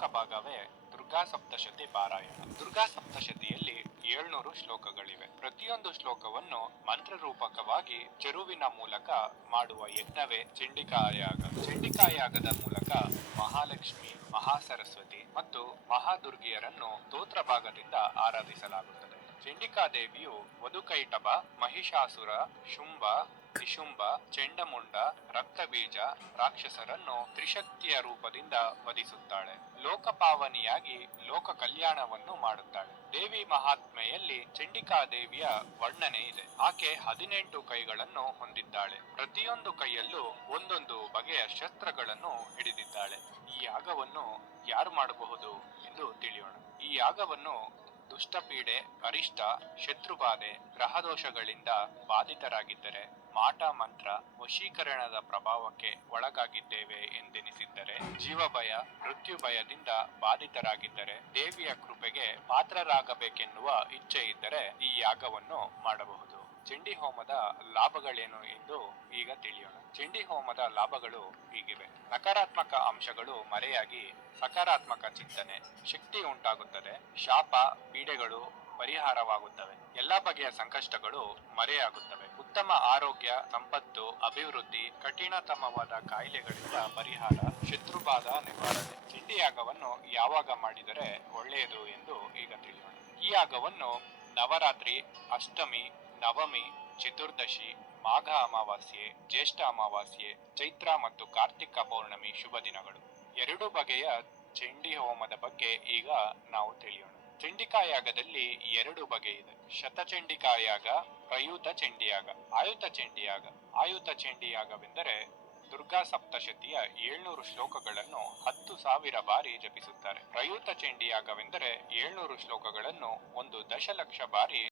ಪ್ರಮುಖ ಭಾಗವೇ ದುರ್ಗಾ ಸಪ್ತಶತಿ ಪಾರಾಯಣ. ದುರ್ಗಾ ಸಪ್ತಶತಿಯಲ್ಲಿ 700 ಶ್ಲೋಕಗಳಿವೆ. ಪ್ರತಿಯೊಂದು ಶ್ಲೋಕವನ್ನು ಮಂತ್ರರೂಪಕವಾಗಿ ಚೆರುವಿನ ಮೂಲಕ ಮಾಡುವ ಯಜ್ಞವೇ ಚಂಡಿಕಾಯಾಗ. ಚಂಡಿಕಾಯಾಗದ ಮೂಲಕ ಮಹಾಲಕ್ಷ್ಮಿ, ಮಹಾಸರಸ್ವತಿ ಮತ್ತು ಮಹಾದುರ್ಗಿಯರನ್ನು ಸ್ತೋತ್ರ ಭಾಗದಿಂದ ಆರಾಧಿಸಲಾಗುತ್ತದೆ. ಚಂಡಿಕಾದೇವಿಯು ವಧುಕೈಟಭ, ಮಹಿಷಾಸುರ, ಶುಂಭ, ನಿಶುಂಭ, ಚಂಡಮುಂಡ, ರಕ್ತಬೀಜ ರಾಕ್ಷಸರನ್ನು ತ್ರಿಶಕ್ತಿಯ ರೂಪದಿಂದ ವಧಿಸುತ್ತಾಳೆ. ಲೋಕಪಾವನಿಯಾಗಿ ಲೋಕ ಕಲ್ಯಾಣವನ್ನು ಮಾಡುತ್ತಾಳೆ. ದೇವಿ ಮಹಾತ್ಮೆಯಲ್ಲಿ ಚಂಡಿಕಾದೇವಿಯ ವರ್ಣನೆ ಇದೆ. ಆಕೆ 18 ಕೈಗಳನ್ನು ಹೊಂದಿದ್ದಾಳೆ. ಪ್ರತಿಯೊಂದು ಕೈಯಲ್ಲೂ ಒಂದೊಂದು ಬಗೆಯ ಶಸ್ತ್ರಗಳನ್ನು ಹಿಡಿದಿದ್ದಾಳೆ. ಈ ಯಾಗವನ್ನು ಯಾರು ಮಾಡಬಹುದು ಎಂದು ತಿಳಿಯೋಣ. ಈ ಯಾಗವನ್ನು ದುಷ್ಟಪೀಡೆ, ಅರಿಷ್ಟ, ಶತ್ರುಬಾಧೆ, ಗ್ರಹದೋಷಗಳಿಂದ ಬಾಧಿತರಾಗಿದ್ದರೆ, ಮಾಟ ಮಂತ್ರ, ವಶೀಕರಣದ ಪ್ರಭಾವಕ್ಕೆ ಒಳಗಾಗಿದ್ದೇವೆ ಎಂದೆನಿಸಿದ್ದರೆ, ಜೀವಭಯ, ಮೃತ್ಯು ಭಯದಿಂದ ಬಾಧಿತರಾಗಿದ್ದರೆ, ದೇವಿಯ ಕೃಪೆಗೆ ಪಾತ್ರರಾಗಬೇಕೆನ್ನುವ ಇಚ್ಛೆ ಇದ್ದರೆ ಈ ಯಾಗವನ್ನು ಮಾಡಬಹುದು. ಚಂಡಿ ಹೋಮದ ಲಾಭಗಳೇನು ಎಂದು ಈಗ ತಿಳಿಯೋಣ. ಚಂಡಿ ಹೋಮದ ಲಾಭಗಳು ಹೀಗಿವೆ. ನಕಾರಾತ್ಮಕ ಅಂಶಗಳು ಮರೆಯಾಗಿ ಸಕಾರಾತ್ಮಕ ಚಿಂತನೆ, ಶಕ್ತಿ ಉಂಟಾಗುತ್ತದೆ. ಶಾಪ ಪೀಡೆಗಳು ಪರಿಹಾರವಾಗುತ್ತವೆ. ಎಲ್ಲಾ ಬಗೆಯ ಸಂಕಷ್ಟಗಳು ಮರೆಯಾಗುತ್ತವೆ. ಉತ್ತಮ ಆರೋಗ್ಯ, ಸಂಪತ್ತು, ಅಭಿವೃದ್ಧಿ, ಕಠಿಣತಮವಾದ ಕಾಯಿಲೆಗಳಿಂದ ಪರಿಹಾರ, ಶತ್ರುಬಾಧ ನಿವಾರಣೆ. ಚಂಡಿ ಯಾಗವನ್ನು ಯಾವಾಗ ಮಾಡಿದರೆ ಒಳ್ಳೆಯದು ಎಂದು ಈಗ ತಿಳಿಯೋಣ. ಈ ಯಾಗವನ್ನು ನವರಾತ್ರಿ, ಅಷ್ಟಮಿ, ನವಮಿ, ಚತುರ್ದಶಿ, ಮಾಘ ಅಮಾವಾಸ್ಯೆ, ಜ್ಯೇಷ್ಠ ಅಮಾವಾಸ್ಯೆ, ಚೈತ್ರ ಮತ್ತು ಕಾರ್ತಿಕ ಪೌರ್ಣಮಿ ಶುಭ ದಿನಗಳು. 2 ಬಗೆಯ ಚಂಡಿ ಹೋಮದ ಬಗ್ಗೆ ಈಗ ನಾವು ತಿಳಿಯೋಣ. ಚಂಡಿಕಾಯಾಗದಲ್ಲಿ 2 ಬಗೆ ಇದೆ. ಶತಚಂಡಿಕಾಯಾಗ, ಪ್ರಯುತ ಚಂಡಿಯಾಗ, ಆಯುತ ಚಂಡಿಯಾಗ. ಆಯುತ ಚಂಡಿಯಾಗವೆಂದರೆ ದುರ್ಗಾ ಸಪ್ತಶತಿಯ 700 ಶ್ಲೋಕಗಳನ್ನು 10,000 ಬಾರಿ ಜಪಿಸುತ್ತಾರೆ. ಪ್ರಯುತ ಚಂಡಿಯಾಗವೆಂದರೆ 700 ಶ್ಲೋಕಗಳನ್ನು 1 ದಶಲಕ್ಷ ಬಾರಿ